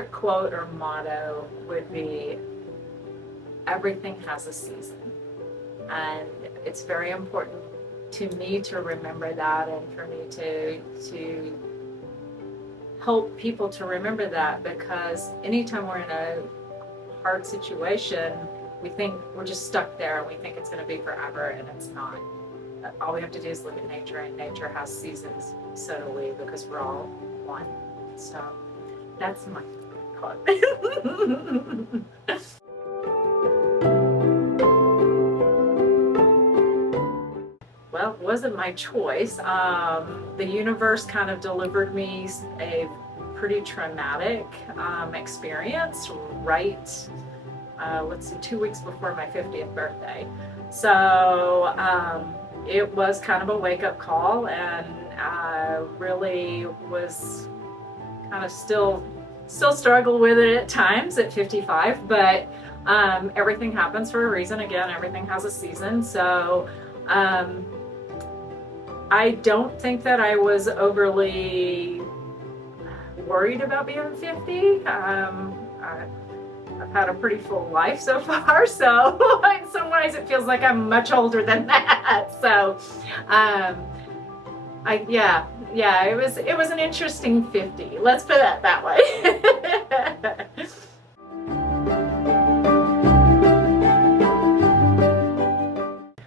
other quote or motto would be, everything has a season. And it's very important to me to remember that, and for me to help people to remember that, because anytime we're in a hard situation, we think we're just stuck there and we think it's going to be forever, and it's not. All we have to do is look at nature, and nature has seasons, so do we, because we're all one. So that's my quote. Well, it wasn't my choice. The universe kind of delivered me a pretty traumatic experience right, 2 weeks before my 50th birthday. So it was kind of a wake-up call, and I really was kind of still struggle with it at times at 55, but everything happens for a reason. Again, everything has a season. So I don't think that I was overly worried about being 50. I've had a pretty full life so far, so in some ways it feels like I'm much older than that. So it was an interesting 50. Let's put it that way.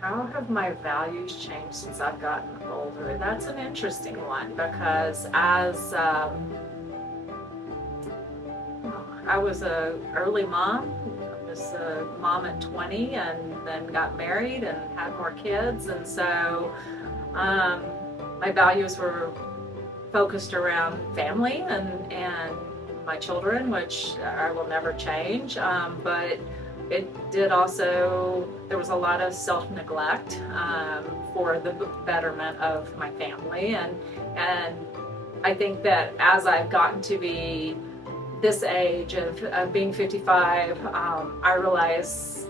How have my values changed since I've gotten older? That's an interesting one, because as I was an early mom. I was a mom at 20, and then got married and had more kids, and so my values were focused around family and my children, which I will never change, but it did also, there was a lot of self-neglect for the betterment of my family, and I think that as I've gotten to be this age of being 55, I realized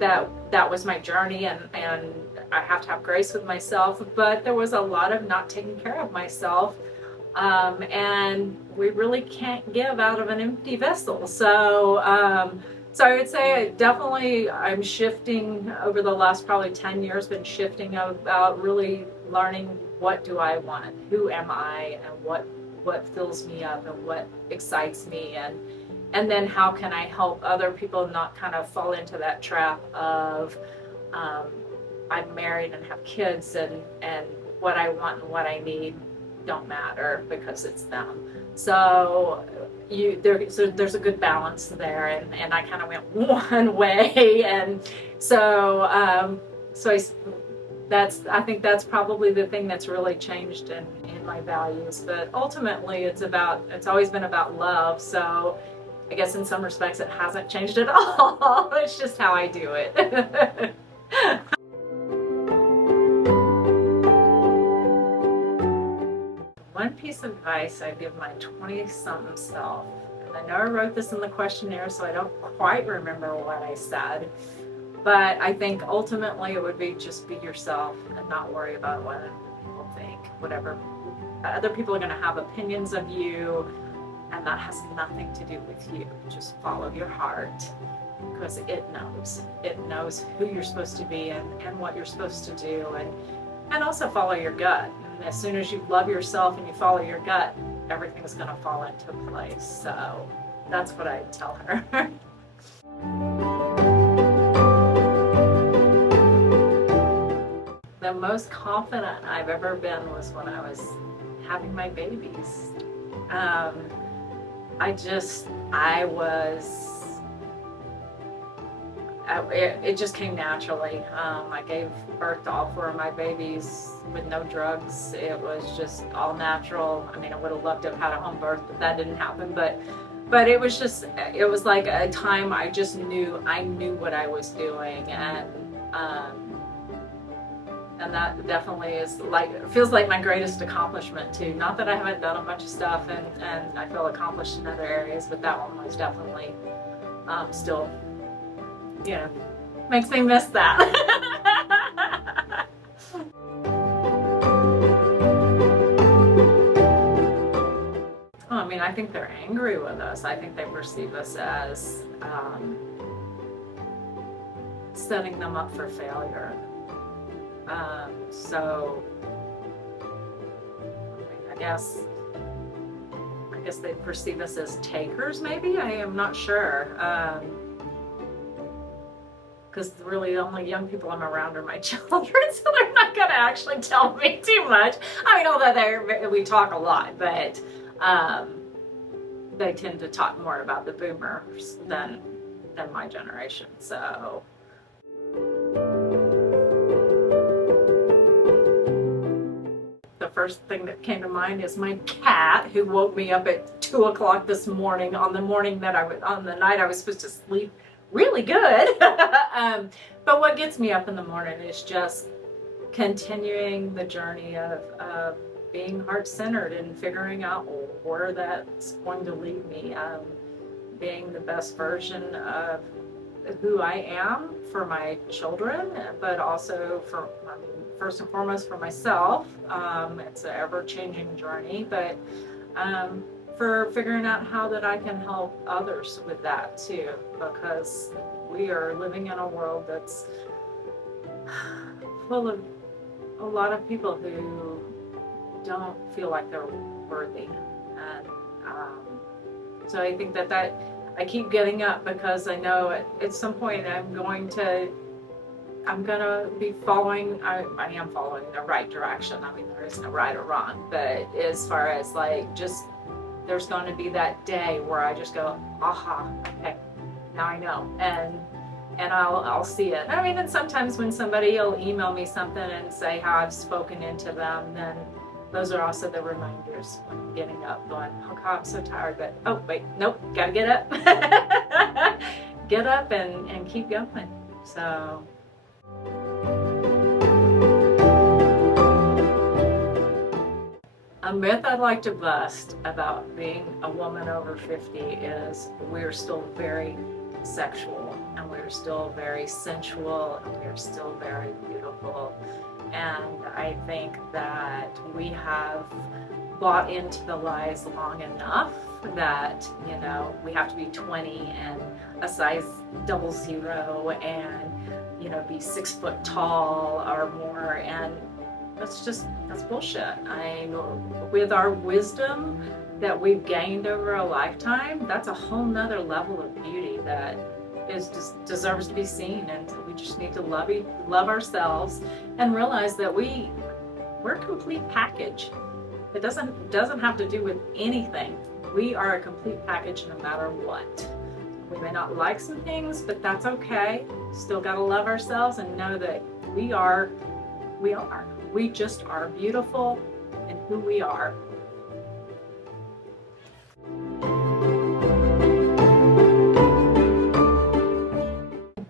that that was my journey, and I have to have grace with myself, but there was a lot of not taking care of myself, and we really can't give out of an empty vessel. So I would say definitely I'm shifting over the last probably 10 years, been shifting about really learning, what do I want, who am I, and what fills me up and what excites me, and then how can I help other people not kind of fall into that trap of I'm married and have kids, and what I want and what I need don't matter because it's them. So there's a good balance there, and I kind of went one way, and so I think that's probably the thing that's really changed in my values. But ultimately it's always been about love. So I guess in some respects it hasn't changed at all. It's just how I do it. One piece of advice I'd give my 20-something self, and I know I wrote this in the questionnaire, so I don't quite remember what I said, but I think ultimately it would be just be yourself and not worry about what other people think. Whatever other people are going to have opinions of you, and that has nothing to do with you. Just follow your heart, because it knows who you're supposed to be and what you're supposed to do, and also follow your gut. And as soon as you love yourself and you follow your gut, everything's going to fall into place. So that's what I tell her. The most confident I've ever been was when I was having my babies. It just came naturally. I gave birth to all 4 of my babies with no drugs. It was just all natural. I mean, I would have loved to have had a home birth, but that didn't happen. But it was like a time I just knew what I was doing, and that definitely is feels like my greatest accomplishment too. Not that I haven't done a bunch of stuff and I feel accomplished in other areas, but that one was definitely still, makes me miss that. mean, I think they're angry with us. I think they perceive us as setting them up for failure. So I guess they perceive us as takers, maybe? I am not sure. Because really the only young people I'm around are my children, so they're not going to actually tell me too much. I mean, although we talk a lot, but they tend to talk more about the boomers than my generation. So the first thing that came to mind is my cat, who woke me up at 2 o'clock this morning on the night I was supposed to sleep really good. But what gets me up in the morning is just continuing the journey of being heart-centered and figuring out where that's going to lead me. Being the best version of who I am for my children, but also first and foremost for myself. It's an ever-changing journey, but for figuring out how that I can help others with that too, because we are living in a world that's full of a lot of people who don't feel like they're worthy. And so I think that I keep getting up because I know at some point I'm gonna be following, I am following the right direction. I mean, there isn't a right or wrong, but as far as like just there's going to be that day where I just go, aha, okay, now I know, and I'll see it. I mean, and sometimes when somebody will email me something and say how I've spoken into them, then those are also the reminders when I'm getting up, going, oh God, I'm so tired, but oh wait, nope, gotta get up, get up and keep going. So. A myth I'd like to bust about being a woman over 50 is we're still very sexual, and we're still very sensual, and we're still very beautiful. And I think that we have bought into the lies long enough that, you know, we have to be 20 and a size 00 and, you know, be 6 foot tall or more, and that's bullshit. With our wisdom that we've gained over a lifetime, that's a whole nother level of beauty that deserves to be seen, and we just need to love ourselves and realize that we're a complete package. It doesn't have to do with anything. We are a complete package no matter what. We may not like some things, but that's okay. Still gotta love ourselves and know that we just are beautiful in who we are.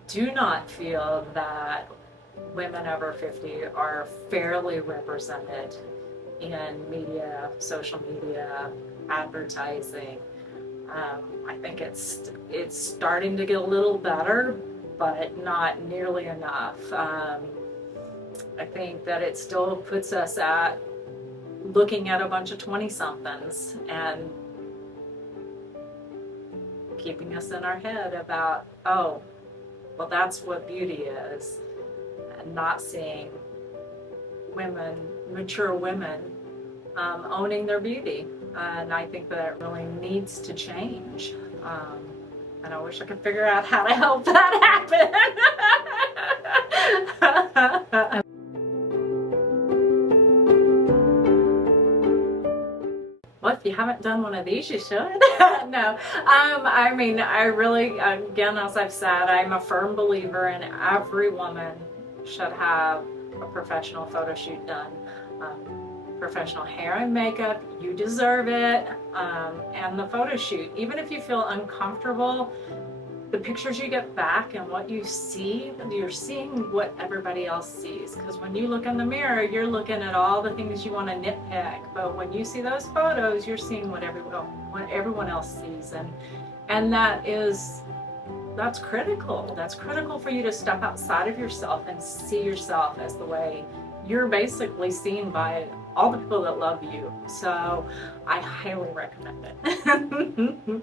Do not feel that women over 50 are fairly represented in media, social media, advertising. I think it's starting to get a little better, but not nearly enough. I think that it still puts us at looking at a bunch of 20-somethings and keeping us in our head about, oh, well, that's what beauty is, and not seeing women, mature women, owning their beauty. And I think that it really needs to change. And I wish I could figure out how to help that happen. Well, if you haven't done one of these, you should. No, I mean, I really, again, as I've said, I'm a firm believer in every woman should have a professional photo shoot done. Professional hair and makeup, you deserve it, and the photo shoot. Even if you feel uncomfortable, the pictures you get back and what you see, you're seeing what everybody else sees. Because when you look in the mirror, you're looking at all the things you want to nitpick, but when you see those photos, you're seeing what everyone else sees, and that's critical. That's critical for you to step outside of yourself and see yourself as the way you're basically seen by all the people that love you. So I highly recommend it.